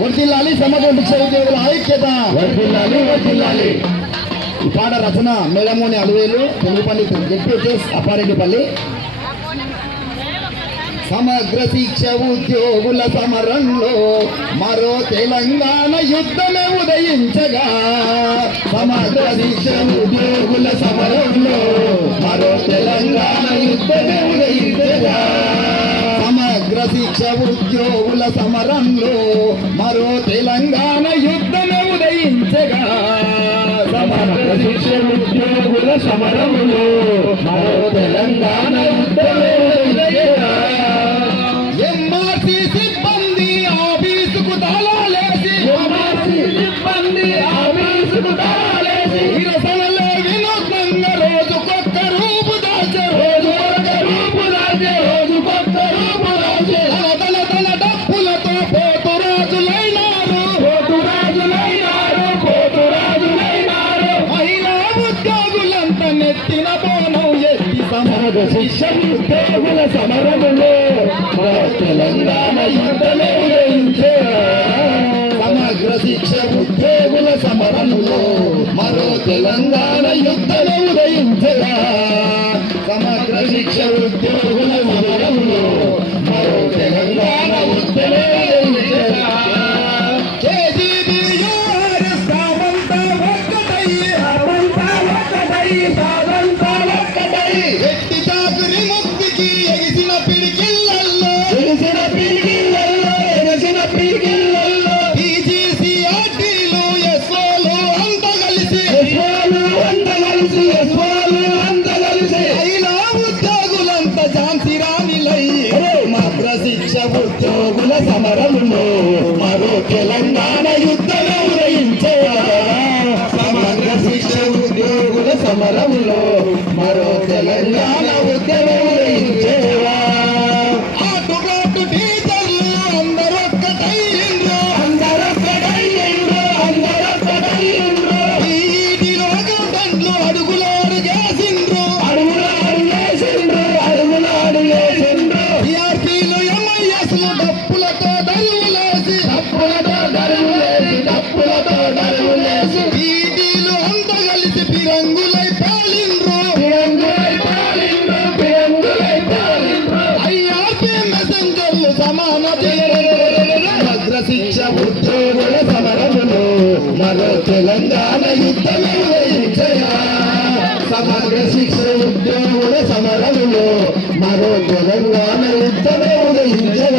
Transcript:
వర్ధిల్లాలి సమగ్ర శిక్ష ఉద్యోగుల ఐక్యత వర్ధిల్లాలి. ఈ పాట రచన మేడమోని అలువేలు తెలుగుపల్లి జెడ్పీహెచ్ఎస్ అప్పారెడ్డిపల్లి. సమగ్ర శిక్ష ఉద్యోగుల సమరంలో మరో తెలంగాణ యుద్ధమే ఉదయించగా. సమగ్ర శిక్ష ఉద్యోగుల సమరంలో మరో తెలంగాణ యుద్ధమే ఉదయించగా. సమగ్ర శిక్ష ఉద్యోగుల సమరంలో మరో తెలంగాణ యుద్ధమే ఉదయించగా. సమగ్ర శిక్ష ఉద్యోగుల సమరంలో మరో తెలంగాణ యుద్ధమే ఉదయించగా. ఎంఆర్సీ సిబ్బంది ఆఫీసుకు తాళాలేసి నిరసనలో వినూత్నంగా రోజుకొక్క రూపు దాచే తన డప్పులతో పోతు రాజులైనారు. మహిళా ఉద్యోగులంతా నెత్తిన బోనం ఎత్తి సమగ్ర శిక్ష ఉద్యోగుల సమరములో మరో తెలంగాణ యుద్ధమే ఉదయించగా. సమగ్ర శిక్ష ఉద్యోగుల సమరంలో మరో తెలంగాణ యుద్ధమే ఉదయించగా. సమగ్ర శిక్ష ఉద్యోగుల సమరంలో మరో తెలంగాణ యుద్ధమే ఉదయించగా. కేజీబీయూఆర్ఎస్ కామంతా ఒక్కటై ఎట్టి చాకురి ముక్తికి ఎగిసిన పిడికిళ్ళల్లో టీజీసీఆర్టీలు ఎస్ఓలు అంతా కలిసి మహిళా ఉద్యోగులంతా ఝాన్సీ రాణిలై సమగ్ర శిక్ష ఉద్యోగుల సమరంలో మరో తెలంగాణ యుద్ధమే ఉదయించగా. సమగ్ర శిక్ష ఉద్యోగుల సమరంలో మరో తెలంగాణ యుద్ధమే ఉదయించగా. ఆటుగాటు టీచర్లు అందరొక్కటయ్యిండ్రు. ఈటిలో గంటలు అడుగులు అడుగేసిండ్రు. టీఆర్పీలు ఎంఐఎస్లు డప్పులతో దరువులేసి ఈటీలు అంతా కలిసి ఫిరంగులై పాలిండ్రు. ఐఆర్పీ మెసెంజర్లు సమాన సమగ్ర శిక్ష ఉద్యోగుల సమరములో మరో తెలంగాణ యుద్ధమే ఉదయించగా. సమగ్ర శిక్ష ఉద్యోగుల సమరములో మరో తెలంగాణ యుద్ధమే ఉదయించగా.